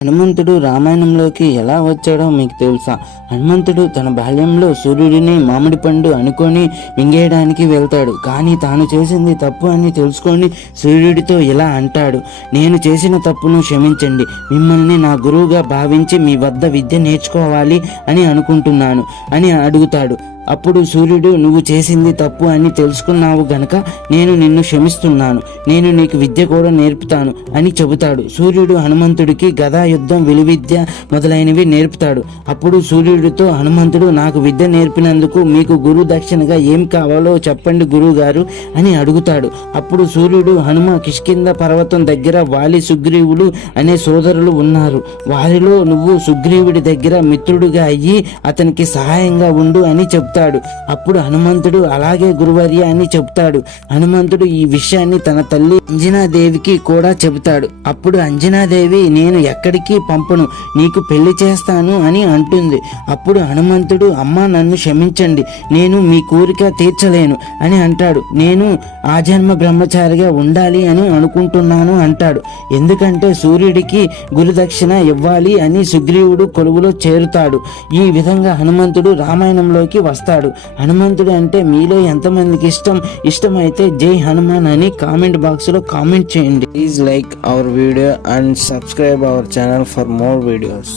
హనుమంతుడు రామాయణంలోకి ఎలా వచ్చాడో మీకు తెలుసా? హనుమంతుడు తన బాల్యంలో సూర్యుడిని మామిడి పండు అనుకొని మింగేయడానికి వెళ్తాడు. కానీ తాను చేసింది తప్పు అని తెలుసుకొని సూర్యుడితో ఇలా అంటాడు, నేను చేసిన తప్పును క్షమించండి, మిమ్మల్ని నా గురువుగా భావించి మీ వద్ద విద్య నేర్చుకోవాలి అని అనుకుంటున్నాను అని అడుగుతాడు. అప్పుడు సూర్యుడు, నువ్వు చేసింది తప్పు అని తెలుసుకున్నావు గనక నేను నిన్ను క్షమిస్తున్నాను, నేను నీకు విద్య కూడా నేర్పుతాను అని చెబుతాడు. సూర్యుడు హనుమంతుడికి గదా యుద్ధం, విలువిద్య మొదలైనవి నేర్పుతాడు. అప్పుడు సూర్యుడితో హనుమంతుడు, నాకు విద్య నేర్పినందుకు మీకు గురు దక్షిణగా ఏం కావాలో చెప్పండి గురువు గారు అని అడుగుతాడు. అప్పుడు సూర్యుడు, హనుమ, కిష్కింద పర్వతం దగ్గర వాలి, సుగ్రీవులు అనే సోదరులు ఉన్నారు, వారిలో నువ్వు సుగ్రీవుడి దగ్గర మిత్రుడిగా అయ్యి అతనికి సహాయంగా ఉండు అని చెప్తాడు. అప్పుడు హనుమంతుడు, అలాగే గురువర్య అని చెప్తాడు. హనుమంతుడు ఈ విషయాన్ని తన తల్లి అంజనాదేవికి కూడా చెబుతాడు. అప్పుడు అంజనాదేవి, నేను ఎక్కడికి పంపను, నీకు పెళ్లి చేస్తాను అని అంటుంది. అప్పుడు హనుమంతుడు, అమ్మ నన్ను క్షమించండి, నేను మీ కోరిక తీర్చలేను అని అంటాడు. నేను ఆజన్మ బ్రహ్మచారిగా ఉండాలి అని అనుకుంటున్నాను అంటాడు. ఎందుకంటే సూర్యుడికి గురుదక్షిణ ఇవ్వాలి అని సుగ్రీవుడు కొలువులో చేరుతాడు. ఈ విధంగా హనుమంతుడు రామాయణంలోకి వస్తాడు. హనుమంతుడు అంటే మీలో ఎంతమందికి ఇష్టమైతే జై హనుమాన్ అని కామెంట్ బాక్స్ లో కామెంట్ చేయండి. Please like our video and subscribe our channel for more videos.